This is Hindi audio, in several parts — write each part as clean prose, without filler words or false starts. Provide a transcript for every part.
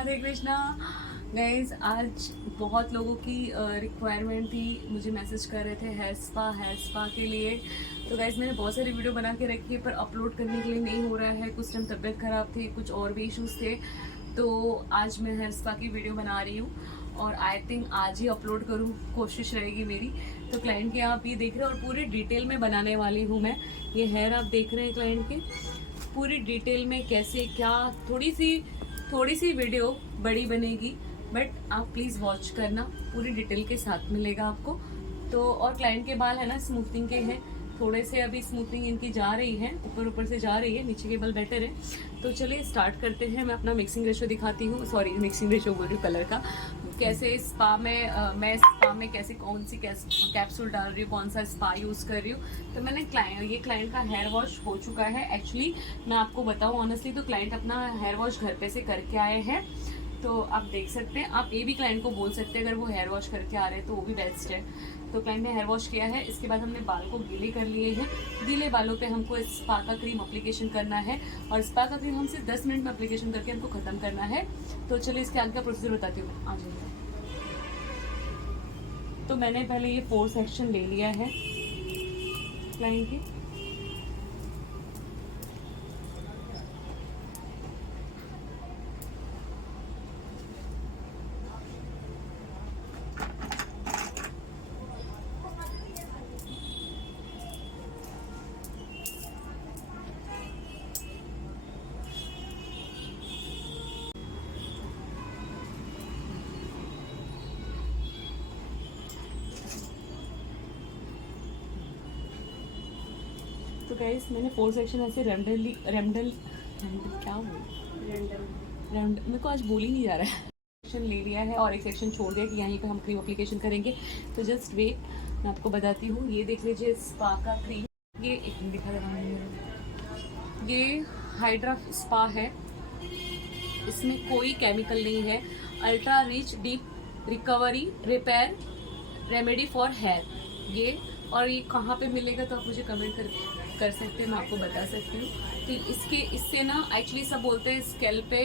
राधे कृष्णा। गाइज आज बहुत लोगों की रिक्वायरमेंट थी, मुझे मैसेज कर रहे थे हेयर स्पा के लिए। तो गाइज मैंने बहुत सारी वीडियो बना के रखी है पर अपलोड करने के लिए नहीं हो रहा है। कुछ टाइम तबीयत ख़राब थी, कुछ और भी इश्यूज थे, तो आज मैं हेयर स्पा की वीडियो बना रही हूँ और आई थिंक आज ही अपलोड करूँ, कोशिश रहेगी मेरी। तो क्लाइंट के आप ये देख रहे हैं और पूरी डिटेल में बनाने वाली हूँ मैं। ये हेयर आप देख रहे हैं क्लाइंट के, पूरी डिटेल में कैसे क्या, थोड़ी सी वीडियो बड़ी बनेगी बट आप प्लीज़ वॉच करना, पूरी डिटेल के साथ मिलेगा आपको। तो और क्लाइंट के बाल है ना स्मूथनिंग के हैं, थोड़े से अभी स्मूथनिंग इनकी जा रही है, ऊपर से जा रही है, नीचे के बाल बेटर है। तो चलिए स्टार्ट करते हैं। मैं अपना मिक्सिंग रेशो दिखाती हूँ, सॉरी मिक्सिंग रेशो बोल रही हूँ, कलर का। कैसे स्पा में मैं स्पा में कैसे कौन सी कैप्सूल डाल रही हूँ, कौन सा स्पा यूज़ कर रही हूँ। तो मैंने ये क्लाइंट का हेयर वॉश हो चुका है। एक्चुअली मैं आपको बताऊँ ऑनेस्टली, तो क्लाइंट अपना हेयर वॉश घर पे से करके आए हैं, तो आप देख सकते हैं। आप ये भी क्लाइंट को बोल सकते हैं अगर वो हेयर वॉश करके आ रहे हैं तो वो भी बेस्ट है। तो क्लाइंट ने हेयर वॉश किया है, इसके बाद हमने बाल को गीले कर लिए हैं। गीले बालों पे हमको स्पा का क्रीम अप्लीकेशन करना है और स्पा का क्रीम हमसे 10 मिनट में अप्लीकेशन करके हमको ख़त्म करना है। तो चलिए इसके आगे का प्रोसीजर बताती हूँ, आ जाइए। तो मैंने पहले ये 4 सेक्शन ले लिया है क्लाइंट की। तो गाइस मैंने 4 सेक्शन ऐसे रेमडल क्या मेरे को आज बोल ही नहीं जा रहा है, सेक्शन ले लिया है और एक सेक्शन छोड़ दिया कि यहीं पे हम क्रीम एप्लीकेशन करेंगे। तो जस्ट वेट, मैं आपको बताती हूँ। ये देख लीजिए स्पा का क्रीम, ये एक दिखा रहा हूँ, ये हाइड्रा स्पा है, इसमें कोई केमिकल नहीं है। Ultra rich deep recovery repair remedy for hair. ये और ये कहाँ पे मिलेगा तो आप मुझे कमेंट कर सकते हैं, मैं आपको बता सकती हूँ। तो इससे ना एक्चुअली सब बोलते हैं स्कैल्प पे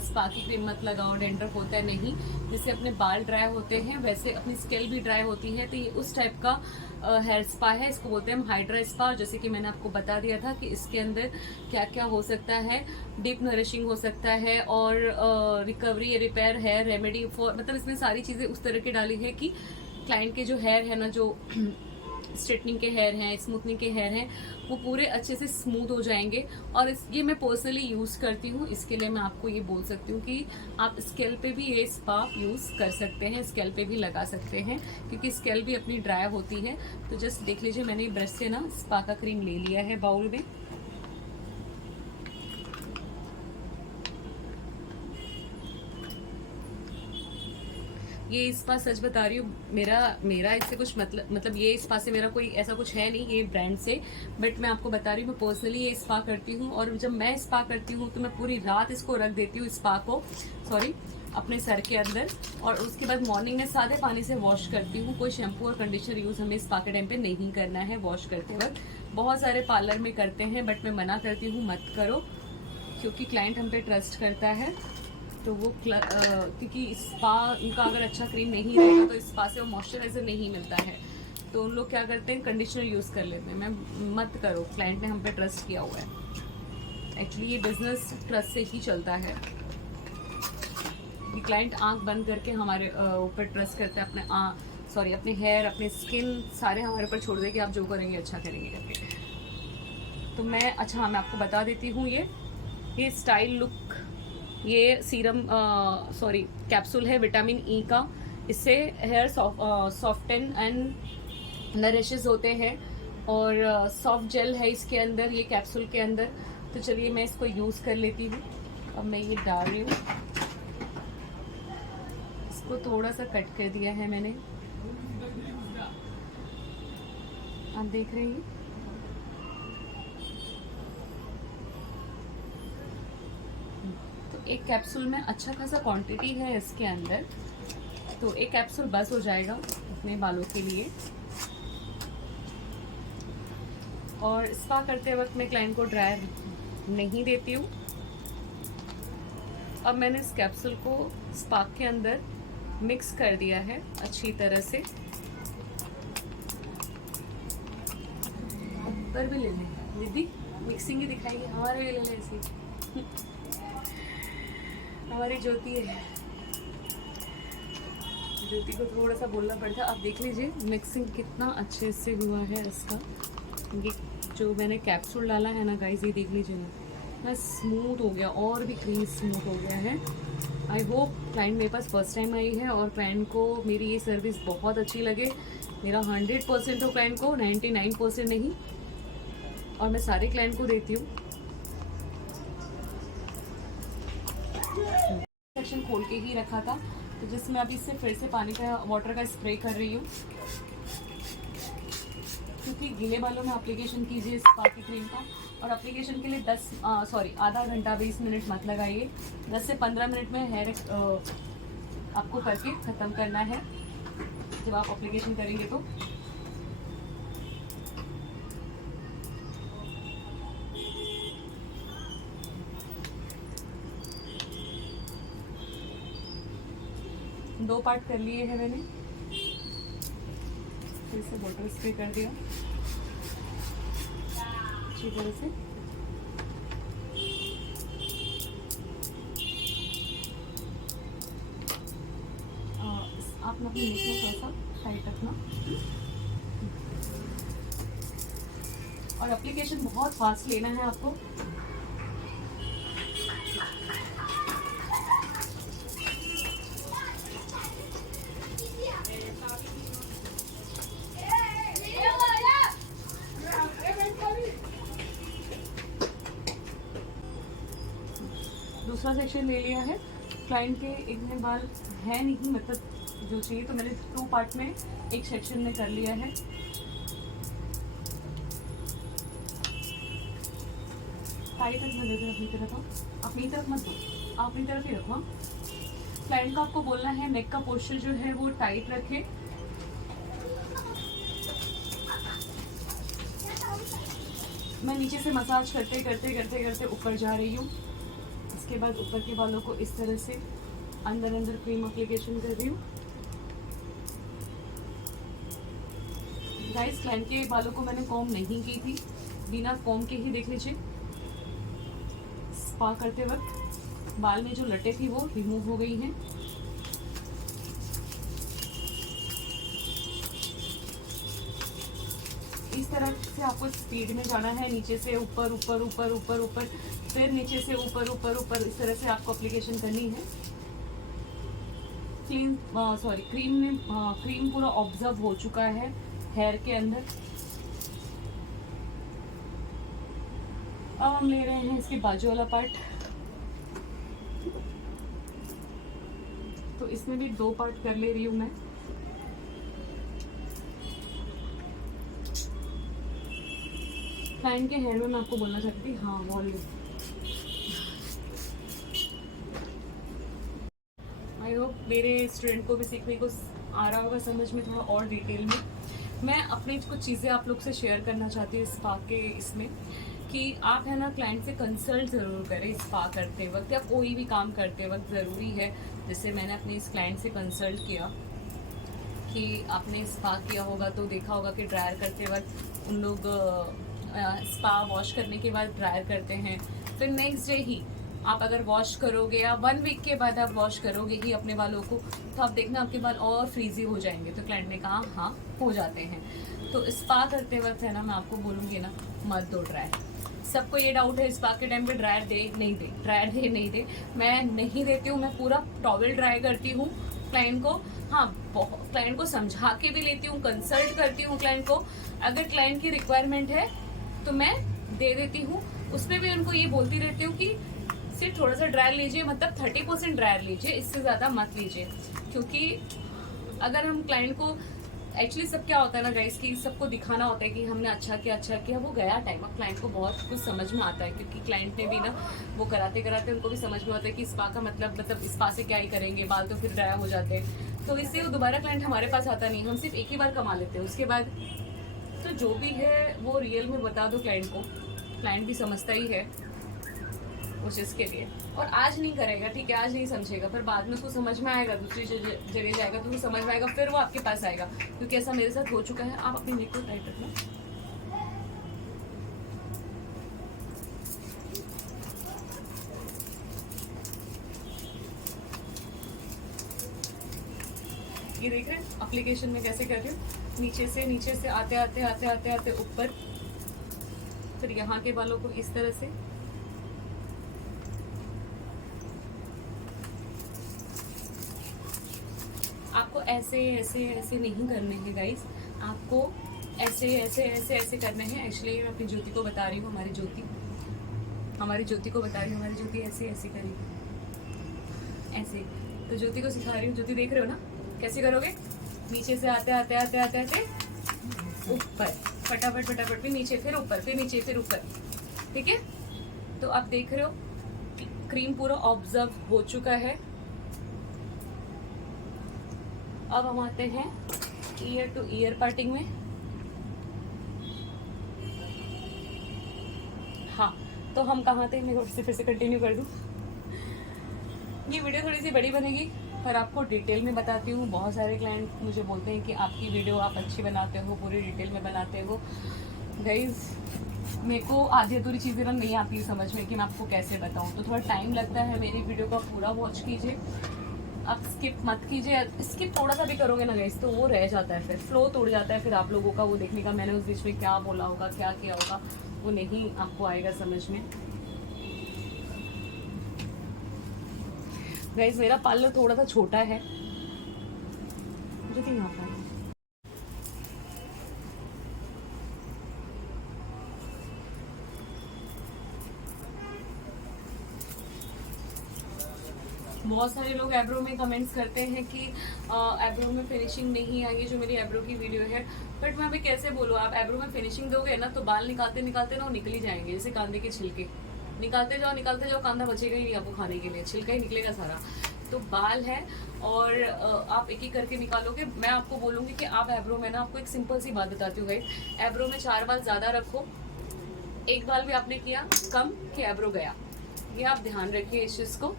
स्पा की क्रीम मत लगाओ, डेंड्रफ होता है। नहीं, जैसे अपने बाल ड्राई होते हैं वैसे अपनी स्कैल्प भी ड्राई होती है। तो ये उस टाइप का हेयर स्पा है, इसको बोलते हैं हम हाइड्रा स्पा। जैसे कि मैंने आपको बता दिया था कि इसके अंदर क्या क्या हो सकता है। डीप नरिशिंग हो सकता है और recovery repair hair remedy for, मतलब इसमें सारी चीज़ें उस तरह की डाली है कि क्लाइंट के जो हेयर है ना, जो स्ट्रेटनिंग के हेयर हैं, स्मूथनिंग के हेयर हैं, वो पूरे अच्छे से स्मूथ हो जाएंगे। और ये मैं पर्सनली यूज़ करती हूँ, इसके लिए मैं आपको ये बोल सकती हूँ कि आप स्कैल्प पे भी ये स्पा यूज़ कर सकते हैं, स्कैल्प पे भी लगा सकते हैं, क्योंकि स्कैल्प भी अपनी ड्राई होती है। तो जस्ट देख लीजिए, मैंने ब्रश से ना स्पा का क्रीम ले लिया है बाउल में। ये स्पा सच बता रही हूँ, मेरा इससे कुछ मतलब ये स्पा से मेरा कोई ऐसा कुछ है नहीं, ये ब्रांड से। बट मैं आपको बता रही हूँ, मैं पर्सनली ये स्पा करती हूँ और जब मैं स्पा करती हूँ तो मैं पूरी रात इसको रख देती हूँ, स्पा को अपने सर के अंदर, और उसके बाद मॉर्निंग में सादे पानी से वॉश करती हूँ। कोई शैम्पू और कंडीशनर यूज़ हमें स्पा के टाइम पे नहीं करना है वॉश करते वक्त। बहुत सारे पार्लर में करते हैं बट मैं मना करती हूँ, मत करो, क्योंकि क्लाइंट हम पे ट्रस्ट करता है। तो वो क्योंकि स्पा उनका अगर अच्छा क्रीम नहीं रहेगा तो स्पा से वो मॉइस्चराइजर नहीं मिलता है, तो उन लोग क्या करते हैं कंडीशनर यूज़ कर लेते हैं। मैं मत करो, क्लाइंट ने हम पे ट्रस्ट किया हुआ है। एक्चुअली ये बिजनेस ट्रस्ट से ही चलता है कि क्लाइंट आंख बंद करके हमारे ऊपर ट्रस्ट करते हैं, अपने हेयर, अपने स्किन सारे हमारे ऊपर छोड़ दे कि आप जो करेंगे अच्छा करेंगे करके। तो मैं मैं आपको बता देती हूँ, ये स्टाइल लुक, ये सीरम कैप्सूल है विटामिन ई का। इससे हेयर सॉफ्टन एंड नरिशेस होते हैं और सॉफ्ट जेल है इसके अंदर, ये कैप्सूल के अंदर। तो चलिए मैं इसको यूज़ कर लेती हूँ। अब मैं ये डाल रही हूँ, इसको थोड़ा सा कट कर दिया है मैंने, आप देख रहे हैं। एक कैप्सूल में अच्छा खासा क्वांटिटी है इसके अंदर, तो एक कैप्सूल बस हो जाएगा अपने बालों के लिए। और स्पा करते वक्त मैं क्लाइंट को ड्राई नहीं देती हूँ। अब मैंने इस कैप्सूल को स्पा के अंदर मिक्स कर दिया है अच्छी तरह से। ऊपर भी ले लें दीदी, मिक्सिंग ही दिखाएगी, हमारे भी ले लें ऐसी। हमारी ज्योति है, ज्योति को थोड़ा सा बोलना पड़ता है। आप देख लीजिए मिक्सिंग कितना अच्छे से हुआ है इसका। ये जो मैंने कैप्सूल डाला है ना गाइस, ये देख लीजिए ना, स्मूथ हो गया और भी क्रीम स्मूथ हो गया है। आई होप क्लाइंट मेरे पास फर्स्ट टाइम आई है और क्लाइंट को मेरी ये सर्विस बहुत अच्छी लगे। मेरा 100% हो क्लाइंट को, 99% नहीं, और मैं सारे क्लाइंट को देती हूँ। सेक्शन खोल के ही रखा था, तो जिसमें अभी से फिर से पानी का वाटर का स्प्रे कर रही हूँ, क्योंकि गीले बालों में एप्लीकेशन कीजिए स्पा की क्रीम का। और एप्लीकेशन के लिए आधा घंटा 20 मिनट मत लगाइए, 10 से 15 मिनट में हेयर आपको करके ख़त्म करना है जब आप एप्लीकेशन करेंगे तो। दो पार्ट कर लिए हैं मैंने, फिर से वाटर स्प्रे कर दिया अच्छी तरह से। आप अपनी नेक में थोड़ा सा टाइट रखना, और एप्लीकेशन बहुत फास्ट लेना है आपको। दूसरा सेक्शन ले लिया है। क्लाइंट के इतने बाल है नहीं, मतलब जो चाहिए, तो मैंने 2 पार्ट में एक सेक्शन में कर लिया है। टाइट रखना देते अपनी तरफ, अपनी तरफ मत दो, आप अपनी तरफ ही रखो। क्लाइंट को आपको बोलना है नेक का पोस्चर जो है वो टाइट रखे। मैं नीचे से मसाज करते करते करते करते ऊपर जा रही हूँ। इसके बाद ऊपर के बालों को इस तरह से अंदर अंदर क्रीम एप्लीकेशन कर रही हूँ। गाइस, क्लाइंट के बालों को मैंने कॉम्ब नहीं की थी, बिना कॉम्ब के ही देख लीजिए स्पा करते वक्त बाल में जो लटे थी वो रिमूव हो गई हैं। इस तरह से आपको स्पीड में जाना है, नीचे से ऊपर ऊपर ऊपर ऊपर ऊपर, फिर नीचे से ऊपर ऊपर ऊपर, इस तरह से आपको एप्लीकेशन करनी है। क्रीम पूरा ऑब्जर्व हो चुका है हेयर के अंदर। अब हम ले रहे हैं इसके बाजू वाला पार्ट, तो इसमें भी 2 पार्ट कर ले रही हूँ मैं। क्लाइंट के हेयर में मैं आपको बोलना चाहती थी, हाँ वॉल आई होप मेरे स्टूडेंट को भी सीखने को आ रहा होगा समझ में, थोड़ा और डिटेल में। मैं अपनी कुछ चीज़ें आप लोग से शेयर करना चाहती हूँ स्पा के इसमें, कि आप है ना क्लाइंट से कंसल्ट ज़रूर करें स्पा करते वक्त या कोई भी काम करते वक्त। ज़रूरी है, जैसे मैंने अपने इस क्लाइंट से कंसल्ट किया कि आपने स्पा किया होगा तो देखा होगा कि ड्रायर करते वक्त उन लोग स्पा वॉश करने के बाद ड्रायर करते हैं, फिर नेक्स्ट डे ही आप अगर वॉश करोगे या 1 वीक के बाद आप वॉश करोगे ही अपने बालों को, तो आप देखना आपके बाल और फ्रीजी हो जाएंगे। तो क्लाइंट ने कहा हाँ हो जाते हैं। तो स्पा करते वक्त है ना, मैं आपको बोलूँगी ना, मत दो ड्रायर। सबको ये डाउट है स्पा के टाइम पे ड्रायर दे नहीं दे, ड्रायर दे नहीं दे। मैं नहीं देती हूँ, मैं पूरा टॉवल ड्राई करती हूँ क्लाइंट को। हाँ, क्लाइंट को समझा के भी लेती हूँ, कंसल्ट करती हूँ क्लाइंट को। अगर क्लाइंट की रिक्वायरमेंट है तो मैं दे देती हूँ। उसमें भी उनको ये बोलती रहती हूँ कि सिर्फ थोड़ा सा ड्रायर लीजिए, मतलब 30% ड्रायर लीजिए, इससे ज़्यादा मत लीजिए। क्योंकि अगर हम क्लाइंट को एक्चुअली सब क्या होता है ना गाइस, कि सबको दिखाना होता है कि हमने अच्छा किया, वो गया टाइम। अब क्लाइंट को बहुत कुछ समझ में आता है, क्योंकि क्लाइंट ने भी ना वो कराते कराते उनको भी समझ में आता है कि स्पा का मतलब स्पा से क्या ही करेंगे, बाल तो फिर ड्राई हो जाते हैं। तो इससे वो दोबारा क्लाइंट हमारे पास आता नहीं, हम सिर्फ एक ही बार कमा लेते हैं उसके बाद। तो जो भी है वो रियल में बता दो क्लाइंट को, क्लाइंट भी समझता ही है उस चीज़ के लिए। और आज नहीं करेगा, ठीक है, आज नहीं समझेगा, पर बाद में उसको समझ में आएगा, दूसरी जगह जाएगा तो उसको समझ में आएगा, फिर वो आपके पास आएगा, क्योंकि ऐसा मेरे साथ हो चुका है। आप अपनी नेक को टाइट रखना। ये देख रहे हैं एप्लीकेशन में कैसे कर रही हूँ, नीचे से आते आते आते आते आते ऊपर, फिर यहाँ के बालों को इस तरह से, आपको ऐसे ऐसे ऐसे नहीं करने हैं गाइस, आपको ऐसे ऐसे ऐसे ऐसे करने हैं। एक्चुअली मैं अपनी ज्योति को बता रही हूँ, हमारी ज्योति को बता रही हूँ, हमारी ज्योति ऐसे ऐसे करेगी, ऐसे। तो ज्योति को सिखा रही हूँ, ज्योति देख रहे हो ना कैसे करोगे, नीचे से आते आते आते आते आते ऊपर, फटाफट फटाफट, फिर नीचे, फिर ऊपर, फिर नीचे, फिर ऊपर, ठीक है। तो आप देख रहे हो क्रीम पूरा ऑब्जर्व हो चुका है। अब हम आते हैं ईयर टू ईयर पार्टिंग में। हाँ, तो हम कहाँ थे, मैं फिर से कंटिन्यू कर दूँ। ये वीडियो थोड़ी सी बड़ी बनेगी, पर आपको डिटेल में बताती हूँ। बहुत सारे क्लाइंट मुझे बोलते हैं कि आपकी वीडियो आप अच्छी बनाते हो, पूरी डिटेल में बनाते हो। गाइज, मेरे को आधी अधूरी चीज़ें ना नहीं आती समझ में कि मैं आपको कैसे बताऊँ, तो थोड़ा टाइम लगता है। मेरी वीडियो का पूरा वॉच कीजिए, आप स्किप मत कीजिए। स्किप थोड़ा सा भी करोगे ना गाइस तो वो रह जाता है, फिर फ्लो तोड़ जाता है, फिर आप लोगों का वो देखने का मैंने उस बीच में क्या बोला होगा, क्या किया होगा, वो नहीं आपको आएगा समझ में। गाइस, मेरा पार्लर थोड़ा सा छोटा है, मुझे तो यहाँ पर बहुत सारे लोग एब्रो में कमेंट्स करते हैं कि एब्रो में फिनिशिंग नहीं आई है, जो मेरी एब्रो की वीडियो है। बट मैं अभी कैसे बोलूँ, आप एब्रो में फिनिशिंग दोगे ना तो बाल निकालते निकालते ना वो निकल ही जाएंगे, जैसे कांदे के छिलके। निकालते जाओ, कांदा बचेगा ही नहीं आपको खाने के लिए, छिलका ही निकलेगा सारा। तो बाल है और आप एक एक करके निकालोगे। मैं आपको बोलूँगी कि आप एब्रो में ना, आपको एक सिंपल सी बात बताती हूँ गाइस, एब्रो में 4 बाल ज़्यादा रखो, एक बाल भी आपने किया कम कि एब्रो गया, ये आप ध्यान रखिए इस चीज़ को।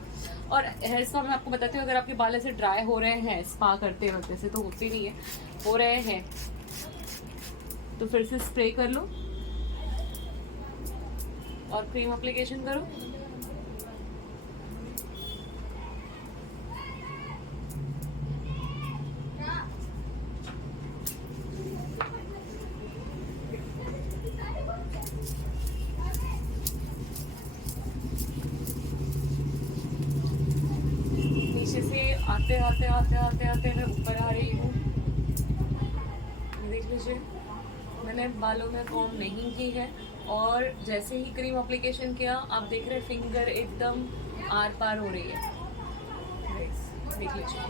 और हेयर स्पा मैं आपको बताती हूँ, अगर आपके बाल ऐसे ड्राई हो रहे हैं स्पा करते वक्त, ऐसे तो होते नहीं है, हो रहे हैं तो फिर से स्प्रे कर लो और क्रीम एप्लीकेशन करो। आते आते आते आते आते मैं ऊपर आ रही हूँ, देख लीजिए मैंने बालों में कॉम्ब नहीं की है। और जैसे ही क्रीम एप्लीकेशन किया, आप देख रहे फिंगर एकदम आर पार हो रही है, देख लीजिए।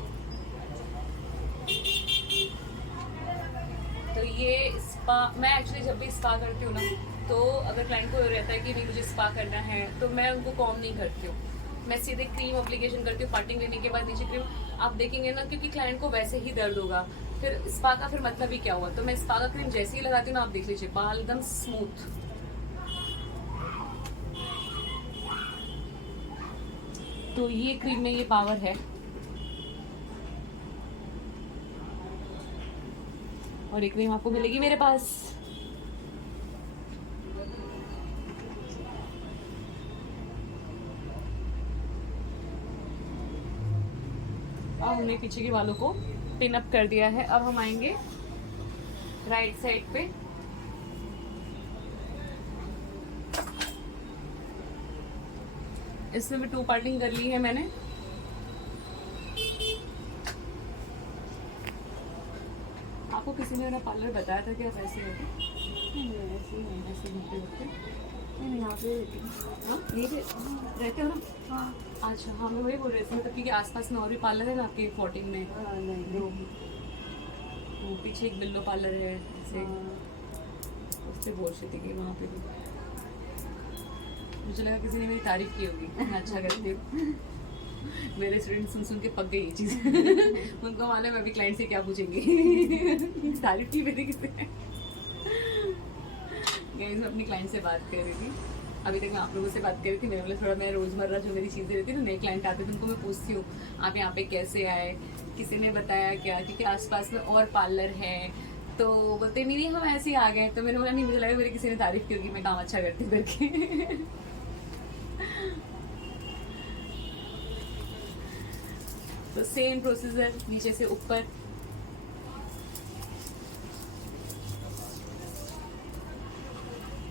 तो ये स्पा, मैं एक्चुअली जब भी स्पा करती हूँ ना, तो अगर क्लाइंट को रहता है कि नहीं मुझे स्पा करना है, तो मैं उनको कॉम्ब नहीं करती हूँ, मैं सीधे क्रीम एप्लीकेशन करती हूँ। पार्टिंग लेने के बाद नीचे क्रीम आप देखेंगे ना, क्योंकि क्लाइंट को वैसे ही दर्द होगा, फिर स्पा का फिर मतलब ही क्या हुआ। तो मैं स्पा का क्रीम जैसे ही लगाती हूँ ना, आप देख लीजिए बाल एकदम स्मूथ। तो ये क्रीम में ये पावर है। और ये क्रीम आपको मिलेगी मेरे पास। अब हमने पीछे के बालों को पिन अप कर दिया है। अब हम आएंगे राइट साइड पे। इसमें भी 2 पार्टिंग कर ली है मैंने। आपको किसी ने मेरा पार्लर बताया था कि आप ऐसे ऐसे घूमते घूमते नहीं यहाँ पे रहते हो ना। हाँ, अच्छा, हाँ मैं वही बोल रही थी, मतलब क्योंकि आसपास में और भी पार्लर है ना आपके 14 में। वो पीछे एक बिल्लो पार्लर है ऐसे, उससे बोल रही थी कि वहाँ पे भी। मुझे लगा किसी ने मेरी तारीफ की होगी, मैं अच्छा करती हूँ। मेरे स्टूडेंट सुन सुन के पक गई ये चीज़। उनको मालूम है अभी क्लाइंट से क्या पूछेंगे। तारीफ की मेरी किसने। मैं अपनी क्लाइंट से बात कर रही थी। अभी तक मैं आप लोगों से बात कर रही थी, मैंने बोला थोड़ा मैं रोजमर्रा जो मेरी चीजें रहती है ना, नए क्लाइंट आते थे उनको मैं पूछती हूँ आप यहाँ पे कैसे आए, किसी ने बताया क्या, क्योंकि आसपास में और पार्लर है। तो बोलते नहीं हम ऐसे ही आ गए। तो मैंने बोला नहीं, मुझे लगा मेरी किसी ने तारीफ की होगी मैं काम अच्छा करती हूँ करके। तो सेम प्रोसीजर नीचे से ऊपर।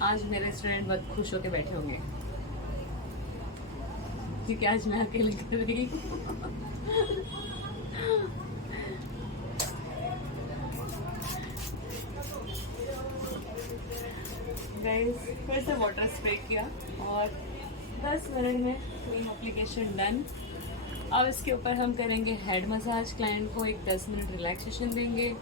आज मेरे स्टूडेंट बहुत खुश होकर बैठे होंगे क्योंकि आज मैं अकेले कर रही हूँ। गाइस फिर से वाटर स्प्रे किया और 10 मिनट में क्रीम एप्लीकेशन डन। अब इसके ऊपर हम करेंगे हेड मसाज, क्लाइंट को एक 10 मिनट रिलैक्सेशन देंगे,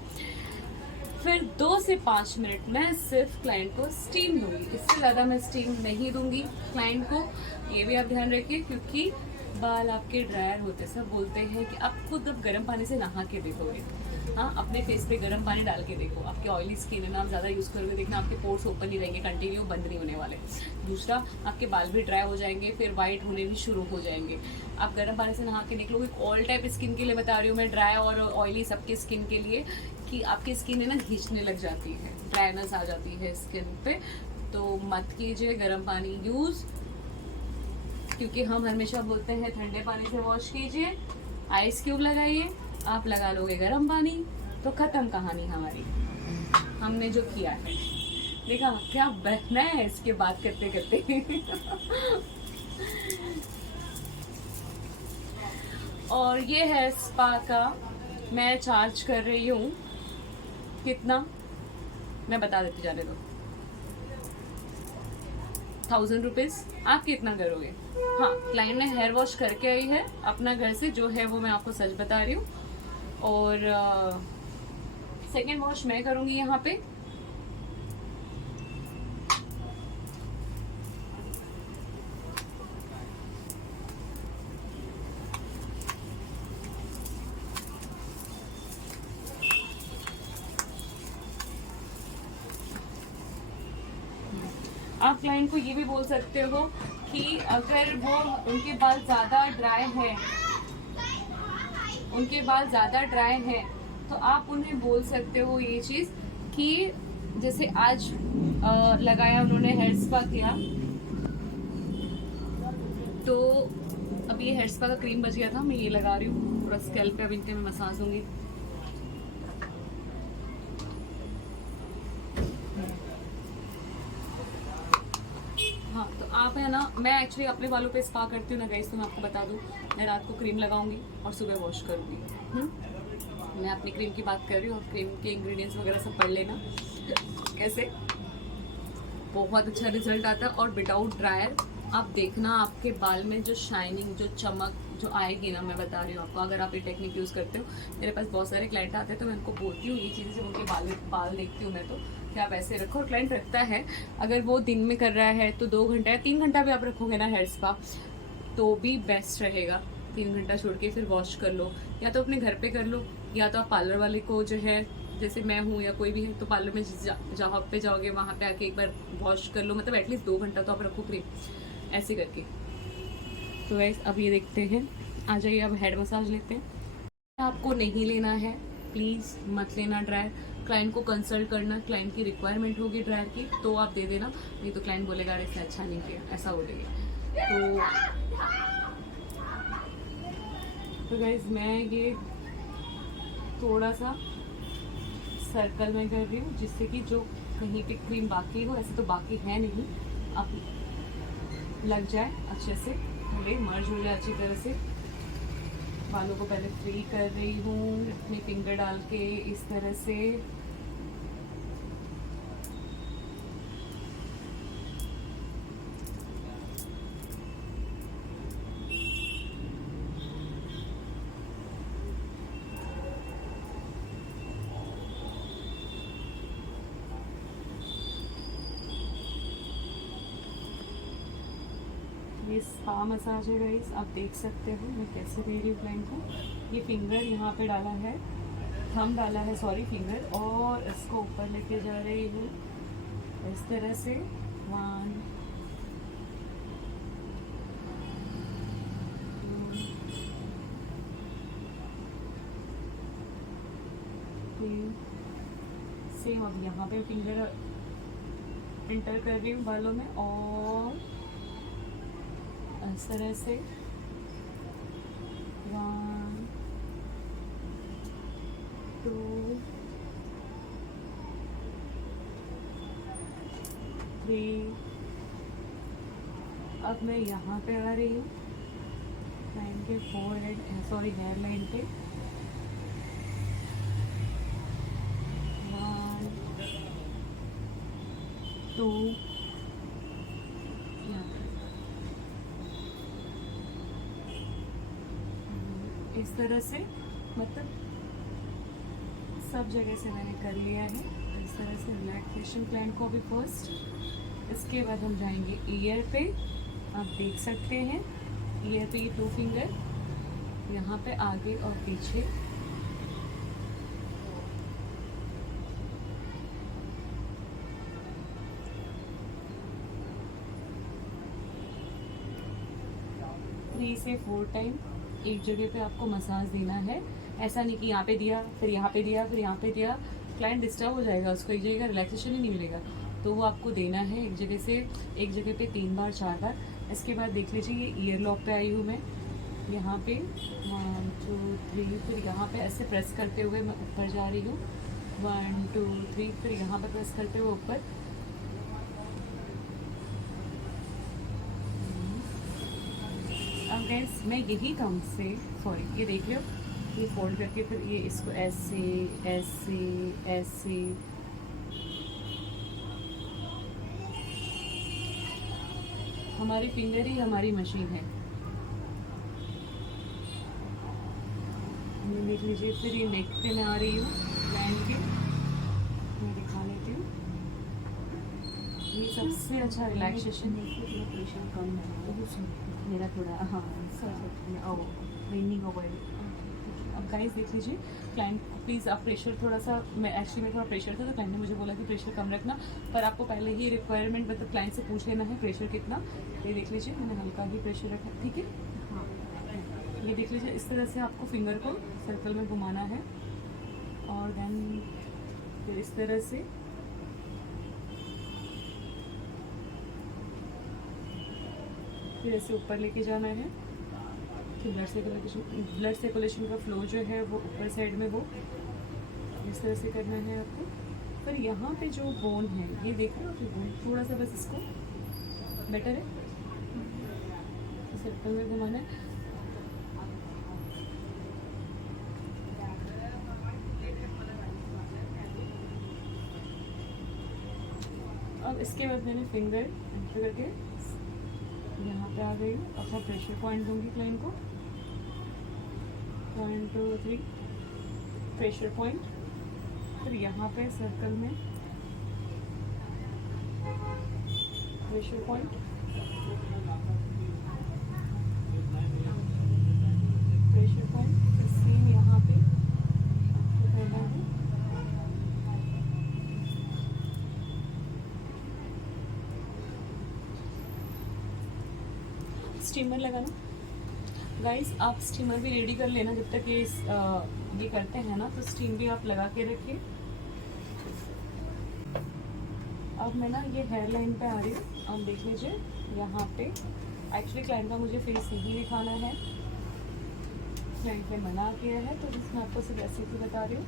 फिर 2 से 5 मिनट मैं सिर्फ क्लाइंट को स्टीम दूंगी, इससे ज़्यादा मैं स्टीम नहीं दूंगी क्लाइंट को। ये भी आप ध्यान रखिए क्योंकि बाल आपके ड्रायर होते, सब बोलते हैं कि आप खुद अब गर्म पानी से नहा के देखोगे, हाँ अपने फेस पे गर्म पानी डाल के देखो, आपकी ऑयली स्किन है ना, आप ज़्यादा यूज़ करोगे देखना आपके पोर्स ओपन ही रहेंगे, कंटिन्यू बंद नहीं होने वाले। दूसरा आपके बाल भी ड्राई हो जाएंगे, फिर वाइट होने भी शुरू हो जाएंगे। आप गर्म पानी से नहा के निकलोगे, ऑल टाइप स्किन के लिए बता रही हूँ मैं, ड्राई और ऑयली सबके स्किन के लिए, कि आपकी स्किन है ना खींचने लग जाती है, ड्राइनेस आ जाती है स्किन पे। तो मत कीजिए गर्म पानी यूज़, क्योंकि हम हमेशा बोलते हैं ठंडे पानी से वॉश कीजिए, आइस क्यूब लगाइए। आप लगा लोगे गर्म पानी तो खत्म कहानी हमारी, हमने जो किया है। देखा क्या बहना है इसके बात करते करते। और ये है स्पा का, मैं चार्ज कर रही हूँ कितना, मैं बता देती, जाने दो, 1000 रुपीज़। आप कितना करोगे? हाँ, क्लाइंट ने हेयर वॉश करके आई है अपना घर से, जो है वो मैं आपको सच बता रही हूँ। और सेकेंड वॉश मैं करूँगी यहाँ पे। आप क्लाइंट को ये भी बोल सकते हो कि अगर वो उनके बाल ज़्यादा ड्राई है, उनके बाल ज़्यादा ड्राई है, तो आप उन्हें बोल सकते हो ये चीज़ कि जैसे आज लगाया उन्होंने, हेयर स्पा किया, तो अब ये हेयर स्पा का क्रीम बच गया था, मैं ये लगा रही हूँ पूरा स्कैल्प पे, अब इनके मैं मसाज दूंगी। हाँ तो आप है ना, मैं एक्चुअली अपने बालों पे स्पा करती हूँ ना गाइस, तो मैं आपको बता दूँ, मैं रात को क्रीम लगाऊंगी और सुबह वॉश करूँगी। मैं अपनी क्रीम की बात कर रही हूँ, और क्रीम के इंग्रेडिएंट्स वगैरह सब पढ़ लेना कैसे, बहुत अच्छा रिजल्ट आता है। और विदाउट ड्रायर आप देखना आपके बाल में जो शाइनिंग, जो चमक जो आएगी ना, मैं बता रही हूँ आपको, अगर आप ये टेक्निक यूज़ करते हो। मेरे पास बहुत सारे क्लाइंट आते हैं तो मैं उनको बोलती हूँ ये चीज़ें, जब उनके बाल देखती हूँ मैं, तो कि आप ऐसे रखो, और क्लाइंट रखता है। अगर वो दिन में कर रहा है तो 2 घंटा या 3 घंटा भी आप रखोगे ना हेयर स्पा, तो भी बेस्ट रहेगा। 3 घंटा छोड़ के फिर वॉश कर लो, या तो अपने घर पे कर लो, या तो आप पार्लर वाले को जो है, जैसे मैं हूँ या कोई भी है, तो पार्लर में जहाँ पे जाओगे वहाँ पे आके एक बार वॉश कर लो, मतलब एटलीस्ट 2 घंटा तो आप रखो क्रीम, ऐसे करके। तो गाइस अब ये देखते हैं, आ जाइए अब हेड मसाज लेते हैं। आपको नहीं लेना है प्लीज़ मत लेना ड्रायर, क्लाइंट को कंसल्ट करना, क्लाइंट की रिक्वायरमेंट होगी ड्रायर की तो आप दे देना, नहीं तो क्लाइंट बोलेगा अरे इसने अच्छा नहीं किया, ऐसा बोलेगा। तो गाइस मैं ये थोड़ा सा सर्कल में कर रही हूँ, जिससे कि जो कहीं पे क्रीम बाकी हो, ऐसे तो बाकी है नहीं, आप लग जाए अच्छे से, थोड़े मर्ज हो जाए अच्छी तरह से। बालों को पहले फ्री कर रही हूँ अपनी फिंगर डाल के इस तरह से। ये स्पा मसाज है गाइस, आप देख सकते हो मैं कैसे दे रही हूँ क्लाइंट को। ये फिंगर यहाँ पे डाला है, थंब डाला है, सॉरी फिंगर, और इसको ऊपर लेके जा रही हूँ इस तरह से, 1 सेम अब यहाँ पे फिंगर एंटर कर रही हूँ बालों में और इस तरह से 1 2 3। अब मैं यहाँ पे आ रही हूँ लाइन के फोरहेड सॉरी हेयर लाइन पे 1 2 इस तरह से, मतलब सब जगह से मैंने कर लिया है इस तरह से रिलैक्सेशन प्लान को अभी फर्स्ट। इसके बाद हम जाएंगे ईयर पे। आप देख सकते हैं ईयर पे ये 2 फिंगर यहाँ पे आगे और पीछे। थ्री से 4 टाइम एक जगह पे आपको मसाज देना है। ऐसा नहीं कि यहाँ पे दिया फिर यहाँ पे दिया फिर यहाँ पे दिया, क्लाइंट डिस्टर्ब हो जाएगा, उसको एक जगह का रिलैक्सेशन ही नहीं मिलेगा। तो वो आपको देना है एक जगह से, एक जगह पे 3 बार 4 बार। इसके बाद देख लीजिए ये ईयर लॉक पे आई हूँ मैं, यहाँ पे 1 2 3, फिर यहाँ पे ऐसे प्रेस करते हुए मैं ऊपर जा रही हूँ 1 2 3, फिर यहाँ पे प्रेस करते हुए ऊपर। अब गाइस मैं यही काम से सॉरी ये देख लो, ये फोल्ड करके फिर ये इसको ऐसे ऐसे ऐसे हमारी फिंगर ही हमारी मशीन है। ये देख लीजिए, फिर ये नेक पे मैं आ रही हूँ लैंड के, मैं दिखा लेती हूँ। ये सबसे अच्छा रिलैक्सेशन प्रेशर कम है मेरा थोड़ा, हाँ ट्रेनिंग ओवर। अब गाइस देख लीजिए, क्लाइंट को प्लीज़ आप प्रेशर थोड़ा सा, मैं एक्चुअली में थोड़ा प्रेशर था तो क्लाइंट ने मुझे बोला कि प्रेशर कम रखना, पर आपको पहले ही रिक्वायरमेंट मतलब क्लाइंट से पूछ लेना है प्रेशर कितना। ये देख लीजिए मैंने हल्का ही प्रेशर रखा, ठीक है। हाँ ये देख लीजिए, इस तरह से आपको फिंगर को सर्कल में घुमाना है और देन फिर इस तरह से फिर ऐसे ऊपर लेके जाना है। तो ब्लड सर्कुलेशन का फ्लो जो है वो ऊपर साइड में वो इस तरह से करना है आपको। पर यहाँ पे जो बोन है ये देख रहे हो, जो बोन थोड़ा सा बस इसको बेटर है सर्कल में घुमाना है। अब इसके बाद मैंने फिंगर एंटर करके यहाँ पे आ गई हूँ, अपना प्रेशर पॉइंट दूंगी क्लाइंट को 1 2 3 प्रेशर पॉइंट। फिर यहाँ पे सर्कल में प्रेशर पॉइंट, प्रेशर पॉइंट, फिर सेम यहाँ पे करना है। स्टीमर लगाना गाइस, आप स्टीमर भी रेडी कर लेना जब तक ये करते हैं ना, तो स्टीम भी आप लगा के रखिए। अब मैं ना ये हेयर लाइन पे आ रही हूँ, आप देख लीजिए यहाँ पे एक्चुअली क्लाइंट का मुझे फेस नहीं दिखाना है, क्लाइंट ने मना किया है, तो मैं आपको सिर्फ ऐसे ही बता रही हूँ।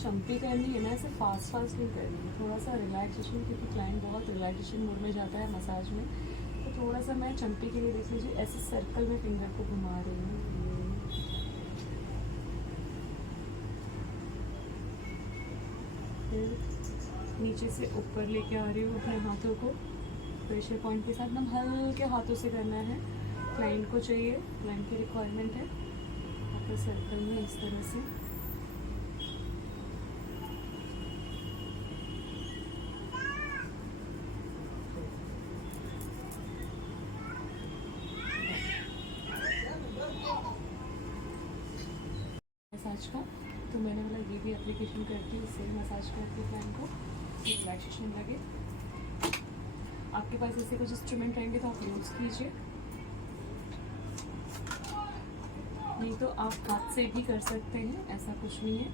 चंपी करनी है ना, ऐसे फास्ट नहीं करनी है, थोड़ा सा रिलैक्सेशन, क्योंकि क्लाइंट बहुत रिलैक्सेशन मूड में जाता है मसाज में, तो थोड़ा सा मैं चंपी के लिए देख लीजिए ऐसे सर्कल में फिंगर को घुमा रही हूँ। फिर नीचे से ऊपर लेके आ रही हूँ अपने हाथों को प्रेशर पॉइंट के साथ। एकदम हल्के हाथों से करना है, क्लाइंट को चाहिए, क्लाइंट की रिक्वायरमेंट है। अपने सर्कल में इस तरह से मसाज का। तो मैंने बोला ये भी एप्लीकेशन करती हूँ, इससे मसाज करती हूँ क्लाइंट को, रिलैक्सेशन लगे। आपके पास ऐसे कुछ इंस्ट्रूमेंट रहेंगे तो आप यूज़ कीजिए, नहीं तो आप हाथ से भी कर सकते हैं, ऐसा कुछ नहीं है।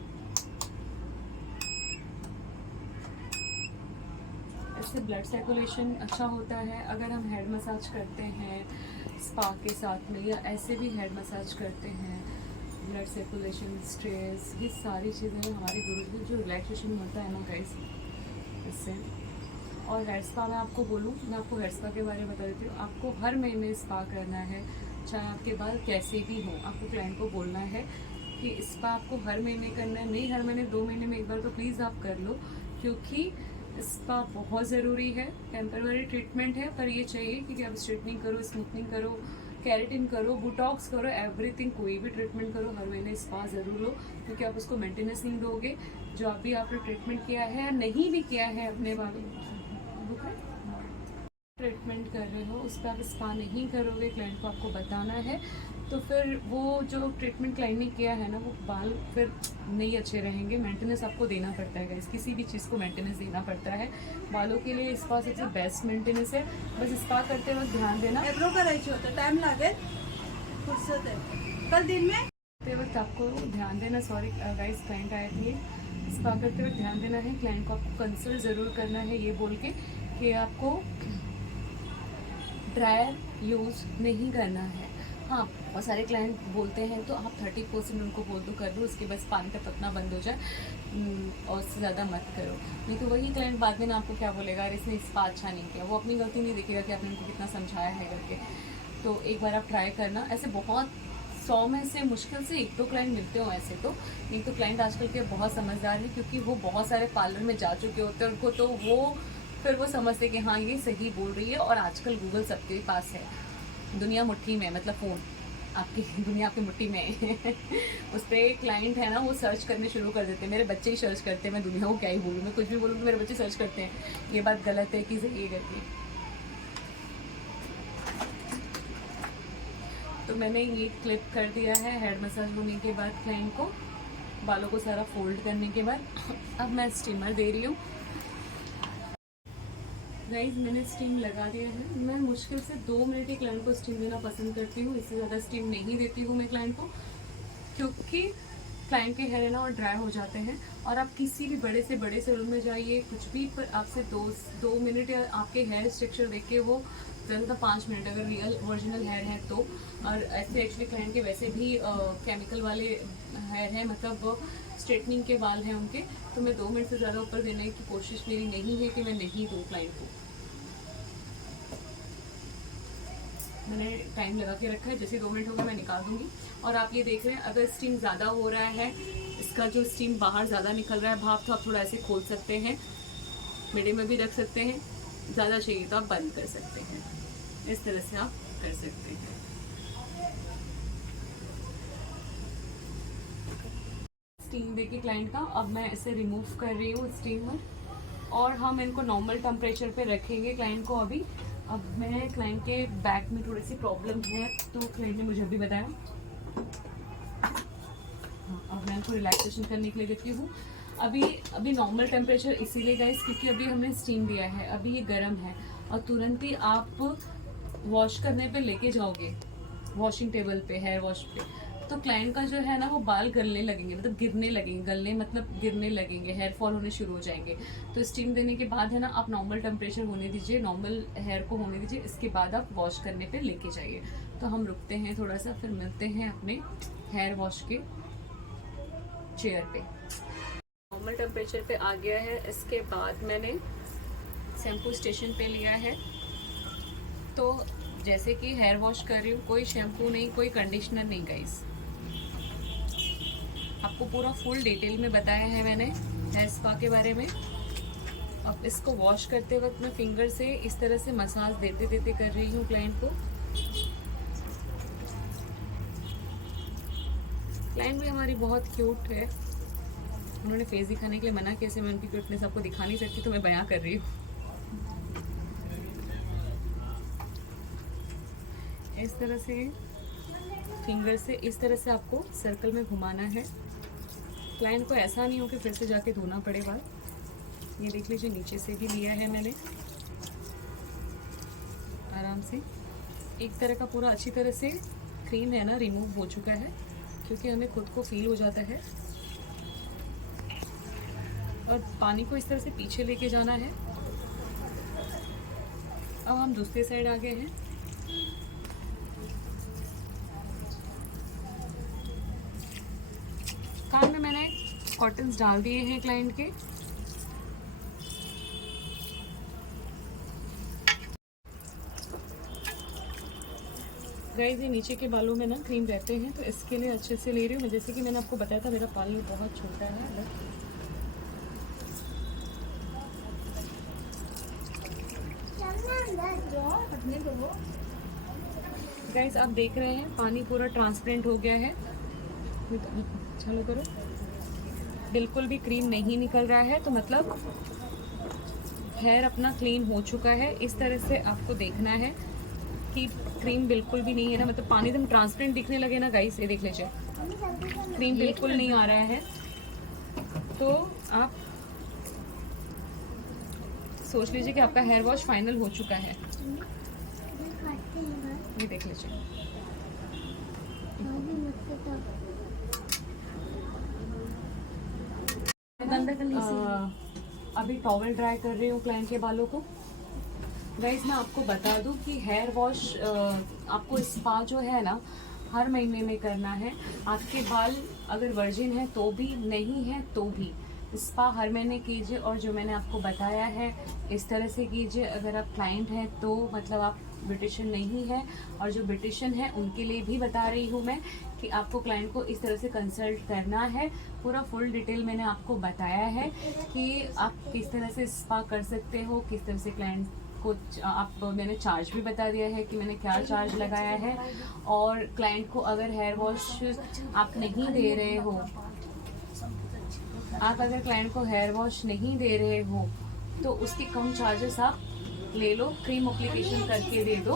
इससे ब्लड सर्कुलेशन अच्छा होता है। अगर हम हेड मसाज करते हैं स्पा के साथ में, या ऐसे भी हेड मसाज करते हैं, ब्लड सर्कुलेशन, स्ट्रेस, ये सारी चीज़ें हमारी गुरु जो रिलैक्सेशन होता है ना गाइस, इससे। और हेयर स्पा मैं आपको बोलूँ, मैं आपको हेयर स्पा के बारे में बता देती हूँ। आपको हर महीने स्पा करना है, चाहे आपके बाल कैसे भी हों। आपको क्लाइंट को बोलना है कि स्पा आपको हर महीने करना है, नहीं हर महीने, 2 महीने में एक बार तो प्लीज़ आप कर लो, क्योंकि स्पा बहुत ज़रूरी है। टेम्पररी ट्रीटमेंट है, पर ये चाहिए कि आप स्ट्रेटनिंग करो, स्मूथनिंग करो, कैरेटिन करो, बोटॉक्स करो, एवरीथिंग, कोई भी ट्रीटमेंट करो, हर महीने स्पा ज़रूर लो, क्योंकि आप उसको मेंटेनेंस नहीं दोगे। जो आप भी आपने ट्रीटमेंट किया है या नहीं भी किया है अपने बालों ट्रीटमेंट कर रहे हो, उस पर आप स्पा नहीं करोगे, क्लाइंट को आपको बताना है, तो फिर वो जो ट्रीटमेंट क्लाइंट ने किया है ना, वो बाल फिर नहीं अच्छे रहेंगे। मेंटेनेंस आपको देना पड़ता है गाइस, किसी भी चीज़ को मेंटेनेंस देना पड़ता है। बालों के लिए स्पा सबसे बेस्ट मेंटेनेंस है। बस स्पा करते वक्त ध्यान देना, एब्रो करायची होतं, टाइम लागेल, फुर्सत आहे कल दिन में। करते वक्त आपको ध्यान देना, सॉरी गाइस क्लाइंट आए थे, स्पा करते वक्त ध्यान देना है। क्लाइंट को आपको कंसल्ट ज़रूर करना है ये बोल के कि आपको ड्रायर यूज़ नहीं करना है। हाँ, बहुत सारे क्लाइंट बोलते हैं तो आप 30% उनको बोल दो कर दो, उसके बस पानी का टपकना बंद हो जाए, और उससे ज़्यादा मत करो। नहीं तो वही क्लाइंट बाद में ना आपको क्या बोलेगा, अरे इसने स्पा अच्छा नहीं किया, वो अपनी गलती नहीं देखेगा कि आपने उनको कितना समझाया है करके। तो एक बार आप ट्राई करना। ऐसे बहुत 100 में से मुश्किल से 1-2 क्लाइंट मिलते हो ऐसे तो, नहीं तो क्लाइंट आजकल के बहुत समझदार है, क्योंकि वो बहुत सारे पार्लर में जा चुके होते हैं उनको, तो वो फिर वो समझते कि हाँ ये सही बोल रही है। और आजकल गूगल सबके पास है, दुनिया मुट्ठी में, मतलब फ़ोन आपकी दुनिया आपकी मुट्ठी में है। उस पर क्लाइंट है ना, वो सर्च करने शुरू कर देते हैं। मेरे बच्चे ही सर्च करते हैं, मैं दुनिया को क्या ही बोलूँ, मैं कुछ भी बोलूँ तो मेरे बच्चे सर्च करते हैं ये बात गलत है कि सही है करके। तो मैंने ये क्लिप कर दिया है हेड मसाज होने के बाद क्लाइंट को, बालों को सारा फोल्ड करने के बाद। अब मैं स्टीमर दे रही हूँ गाइस, मैंने स्टीम लगा दिया है। मैं मुश्किल से 2 मिनट ही क्लाइंट को स्टीम देना पसंद करती हूँ, इससे ज़्यादा स्टीम नहीं देती हूँ मैं क्लाइंट को, क्योंकि क्लाइंट के हेयर है ना और ड्राई हो जाते हैं। और आप किसी भी बड़े से सैलून में जाइए, कुछ भी, पर आपसे 2 मिनट या आपके हेयर स्ट्रक्चर देख के वो ज़्यादा 5 मिनट, अगर रियल ओरिजिनल हेयर है तो। और ऐसे एक्चुअली क्लाइंट के वैसे भी केमिकल वाले हेयर हैं, मतलब स्ट्रेटनिंग के बाल हैं उनके, तो मैं 2 मिनट से ज़्यादा ऊपर देने की कोशिश मेरी नहीं है कि मैं नहीं दूँ क्लाइंट को। मैंने टाइम लगा के रखा है, जैसे 2 मिनट होगा मैं निकाल दूंगी। और आप ये देख रहे हैं, अगर स्टीम ज़्यादा हो रहा है, इसका जो स्टीम बाहर ज़्यादा निकल रहा है भाप, तो आप थोड़ा ऐसे खोल सकते हैं, मीडियम में भी रख सकते हैं, ज़्यादा चाहिए तो आप बंद कर सकते हैं, इस तरह से आप कर सकते हैं। स्टीम देके क्लाइंट का अब मैं इसे रिमूव कर रही हूँ स्टीमर, और हम इनको नॉर्मल टेम्परेचर पे रखेंगे क्लाइंट को अभी। अब मैं क्लाइंट के बैक में थोड़ी सी प्रॉब्लम है, तो क्लाइंट ने मुझे अभी बताया। हाँ, अब मैं इनको रिलैक्सेशन करने के लिए देती हूँ। अभी नॉर्मल टेम्परेचर इसीलिए गाइस, क्योंकि अभी हमने स्टीम दिया है, अभी ये गर्म है, और तुरंत ही आप वॉश करने पे लेके जाओगे वॉशिंग टेबल पे, हेयर वॉश पे, तो क्लाइंट का जो है ना वो बाल गलने लगेंगे, मतलब गिरने लगेंगे, गलने मतलब गिरने लगेंगे, हेयर फॉल होने शुरू हो जाएंगे। तो स्टीम देने के बाद है ना, आप नॉर्मल टेम्परेचर होने दीजिए, नॉर्मल हेयर को होने दीजिए, इसके बाद आप वॉश करने पे लेके जाइए। तो हम रुकते हैं थोड़ा सा, फिर मिलते हैं अपने हेयर वॉश के चेयर पे। नॉर्मल टेम्परेचर पे आ गया है, इसके बाद मैंने शैम्पू स्टेशन पे लिया है। तो जैसे कि हेयर वॉश कर रही हूँ, कोई शैम्पू नहीं, कोई कंडीशनर नहीं गाइस, आपको पूरा फुल डिटेल में बताया है मैंने। हेयर स्पा के बारे में। अब इसको वॉश करते वक्त मैं फिंगर से इस तरह से मसाज देते देते कर रही हूँ क्लाइंट को। क्लाइंट भी हमारी बहुत क्यूट है, उन्होंने फेस दिखाने के लिए मना किया, मैं उनकी क्यूटनेस आपको दिखा नहीं सकती तो मैं बयां कर रही हूँ। इस तरह से फिंगर से इस तरह से आपको सर्कल में घुमाना है। क्लाइंट को ऐसा नहीं हो कि फिर से जाके धोना पड़े बाल। ये देख लीजिए, नीचे से भी लिया है मैंने, आराम से। एक तरह का पूरा अच्छी तरह से क्रीम है ना रिमूव हो चुका है, क्योंकि हमें खुद को फील हो जाता है। और पानी को इस तरह से पीछे लेके जाना है। अब हम दूसरे साइड आ गए हैं। कान में मैंने कॉटन्स डाल दिए हैं क्लाइंट के। गाइस, ये नीचे के बालों में ना क्रीम रहते हैं, तो इसके लिए अच्छे से ले रही हूँ मैं। जैसे कि मैंने आपको बताया था, मेरा बाल बहुत छोटा है। गाइस, आप देख रहे हैं पानी पूरा ट्रांसपेरेंट हो गया है। चलो करो, बिल्कुल भी क्रीम नहीं निकल रहा है, तो मतलब हेयर अपना क्लीन हो चुका है। इस तरह से आपको देखना है कि क्रीम बिल्कुल भी नहीं है ना, मतलब पानी एकदम ट्रांसपेरेंट दिखने लगे ना गाइस, ये देख लीजिए, क्रीम बिल्कुल नहीं आ रहा है। तो आप सोच लीजिए कि आपका हेयर वॉश फाइनल हो चुका है। ये देख लीजिए, अभी टॉवल ड्राई कर रही हूँ क्लाइंट के बालों को। गाइस, मैं आपको बता दूं कि हेयर वॉश आपको स्पा जो है ना हर महीने में करना है। आपके बाल अगर वर्जिन है तो भी, नहीं है तो भी, स्पा हर महीने कीजिए। और जो मैंने आपको बताया है इस तरह से कीजिए। अगर आप क्लाइंट हैं तो मतलब आप ब्यूटिशियन नहीं है, और जो ब्यूटिशियन है उनके लिए भी बता रही हूँ मैं कि आपको क्लाइंट को इस तरह से कंसल्ट करना है। पूरा फुल डिटेल मैंने आपको बताया है कि आप किस तरह से स्पा कर सकते हो, किस तरह से क्लाइंट को आप, मैंने चार्ज भी बता दिया है कि मैंने क्या चार्ज लगाया है। और क्लाइंट को अगर हेयर वॉश आप नहीं दे रहे हो, आप अगर क्लाइंट को हेयर वॉश नहीं दे रहे हो तो उसकी कम चार्जेस आप ले लो, क्रीम एप्लीकेशन करके दे दो।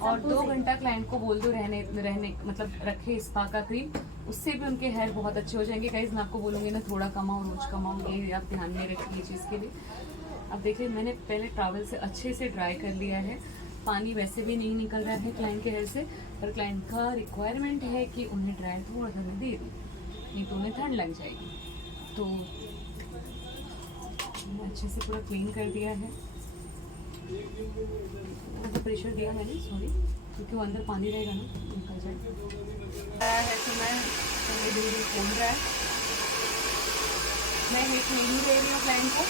और 2 घंटा क्लाइंट को बोल दो रहने मतलब रखे स्पा का क्रीम, उससे भी उनके हेयर बहुत अच्छे हो जाएंगे। गाइस, मैं आपको बोलूँगी ना, थोड़ा कमाओ रोज कमाओ, ये आप ध्यान में रखिए चीज़ के लिए। अब देखिए, मैंने पहले टॉवल से अच्छे से ड्राई कर लिया है। पानी वैसे भी नहीं निकल रहा है क्लाइंट के हेयर से, पर क्लाइंट का रिक्वायरमेंट है कि उन्हें ड्राई थोड़ा सा दे दूँ, नहीं तो उन्हें ठंड लग जाएगी। तो अच्छे से पूरा क्लीन कर दिया है। थोड़ा प्रेशर दिया मैंने, सॉरी, क्योंकि वो अंदर पानी रहेगा ना, निकल जाए है। तो मैं धीरे खोल रहा है, मैं हिट नहीं दे रही हूँ क्लाइंट को।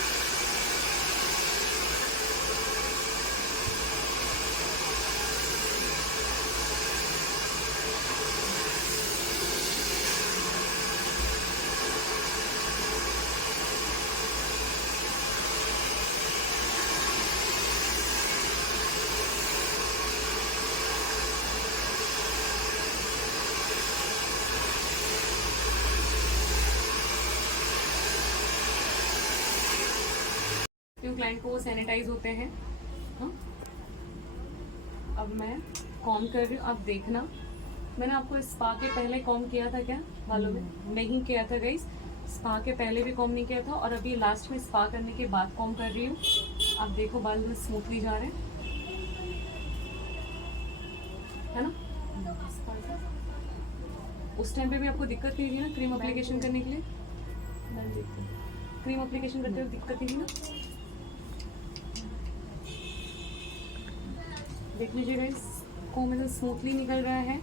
क्लाइंट को वो सैनिटाइज होते हैं। हाँ, अब मैं कॉम कर रही हूँ, आप देखना। मैंने आपको स्पा के पहले कॉम किया था क्या बालों में? नहीं किया था गाइस, स्पा के पहले भी कॉम नहीं किया था, और अभी लास्ट में स्पा करने के बाद कॉम कर रही हूँ। आप देखो बाल में स्मूथली जा रहे हैं, है ना? उस टाइम पे भी आपको दिक्कत नहीं थी ना क्रीम एप्लीकेशन करने के लिए? क्रीम एप्लीकेशन करते हुए दिक्कत नहीं थी ना? देख लीजिए गाइस, कॉम में स्मूथली निकल रहा है।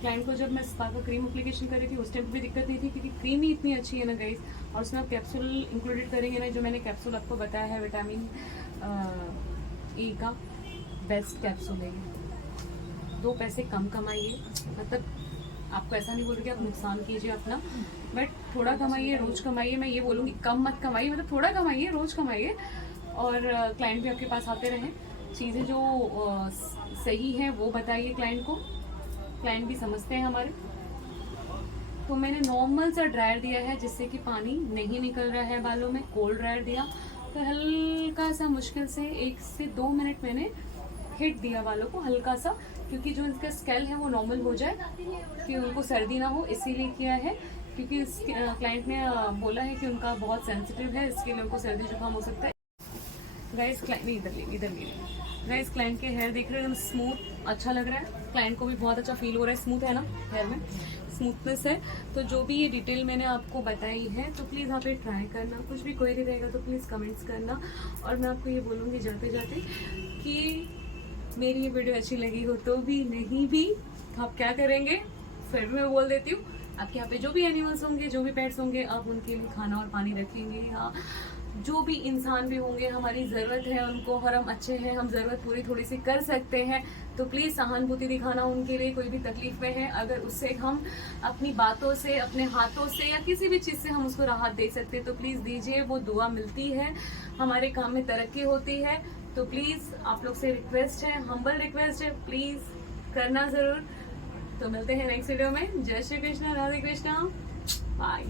क्लाइंट को जब मैं स्पा का क्रीम एप्लीकेशन कर रही थी उस टाइम भी दिक्कत नहीं थी, क्योंकि क्रीम ही इतनी अच्छी है ना गाइस। और उसमें आप कैप्सूल इंक्लूडेड करेंगे ना, जो मैंने कैप्सूल आपको बताया है, विटामिन ई का बेस्ट कैप्सूल है। 2 पैसे कम कमाइए, मतलब आपको ऐसा नहीं बोल रही कि आप नुकसान कीजिए अपना, बट थोड़ा कमाइए, रोज कमाइए। मैं ये बोलूँगी कम मत कमाइए, मतलब थोड़ा कमाइए, रोज कमाइए, और क्लाइंट भी आपके पास आते रहें। चीज़ें जो सही है वो बताइए क्लाइंट को, क्लाइंट भी समझते हैं हमारे। तो मैंने नॉर्मल सा ड्रायर दिया है जिससे कि पानी नहीं निकल रहा है बालों में, कोल्ड ड्रायर दिया। तो हल्का सा मुश्किल से 1 से 2 मिनट मैंने हिट दिया बालों को हल्का सा, क्योंकि जो इनका स्केल है वो नॉर्मल हो जाए, कि उनको सर्दी ना हो, इसीलिए किया है। क्योंकि क्लाइंट ने बोला है कि उनका बहुत सेंसिटिव है, इसके लिए उनको सर्दी जुकाम हो सकता है। गाइस क्लाइंट इधर ले गाइस, क्लाइंट के हेयर देख रहे हैं, स्मूथ अच्छा लग रहा है, क्लाइंट को भी बहुत अच्छा फील हो रहा है। स्मूथ है ना, हेयर में स्मूथनेस है। तो जो भी ये डिटेल मैंने आपको बताई है, तो प्लीज़ आप ये ट्राई करना। कुछ भी क्वेरी रहेगा तो प्लीज़ कमेंट्स करना। और मैं आपको ये बोलूँगी जाते जाते कि मेरी ये वीडियो अच्छी लगी हो तो भी, नहीं भी, तो आप क्या करेंगे, फिर भी मैं बोल देती हूँ, आपके यहाँ पे जो भी एनिमल्स होंगे, जो भी पेट्स होंगे, आप उनके लिए खाना और पानी रखेंगे। या जो भी इंसान भी होंगे, हमारी ज़रूरत है उनको, और हम अच्छे हैं, हम ज़रूरत पूरी थोड़ी सी कर सकते हैं, तो प्लीज़ सहानुभूति दिखाना उनके लिए। कोई भी तकलीफ में है, अगर उससे हम अपनी बातों से, अपने हाथों से, या किसी भी चीज़ से हम उसको राहत दे सकते हैं तो प्लीज़ दीजिए। वो दुआ मिलती है, हमारे काम में तरक्की होती है। तो प्लीज़ आप लोग से रिक्वेस्ट है, हम्बल रिक्वेस्ट है, प्लीज़ करना ज़रूर। तो मिलते हैं नेक्स्ट वीडियो में। जय श्री कृष्णा, राधे कृष्णा, बाय।